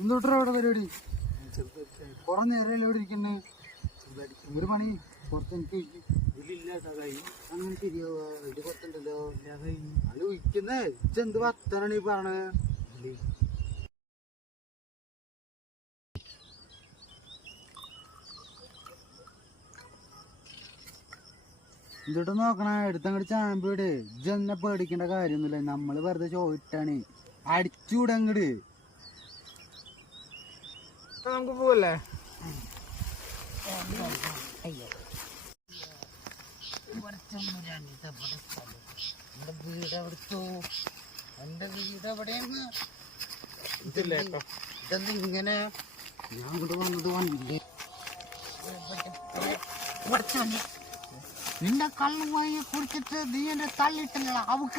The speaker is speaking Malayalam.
എന്തുട്ടാ അവിടെ പരിപാടി? കുറെ നേരം ഇവിടെ ഇരിക്കുന്നേ. ഒരു പണി പുറത്ത് എനിക്ക് അങ്ങനെ ശരിയാവുക. ഇത് പുറത്തുണ്ടല്ലോ അത് വിൽക്കുന്നേ. ഇതെന്ത് വർത്താനാണ് ഈ പറഞ്ഞത്? എന്നിട്ട് നോക്കണേ, എടുത്തങ്ങോട്ട് ചാമ്പിട്. ഇജെന്നെ പേടിക്കേണ്ട കാര്യമൊന്നുമില്ല. നമ്മള് വെറുതെ ചോദിട്ടാണ്. അടിച്ചുകൂടങ്ങട്. നമുക്ക് പോവല്ലേ? എന്റെ വീട് എവിടുത്തോ? എന്റെ വീട് എവിടെയാണ്? ഇതെന്തിങ്ങനെ ഞാൻ ഇങ്ങോട്ട് വന്നത് വന്നില്ലേ? നിന്റെ കള്ളുമായി കുടിച്ചിട്ട് നീ എന്റെ തള്ളിയിട്ടില്ല അവക്ക.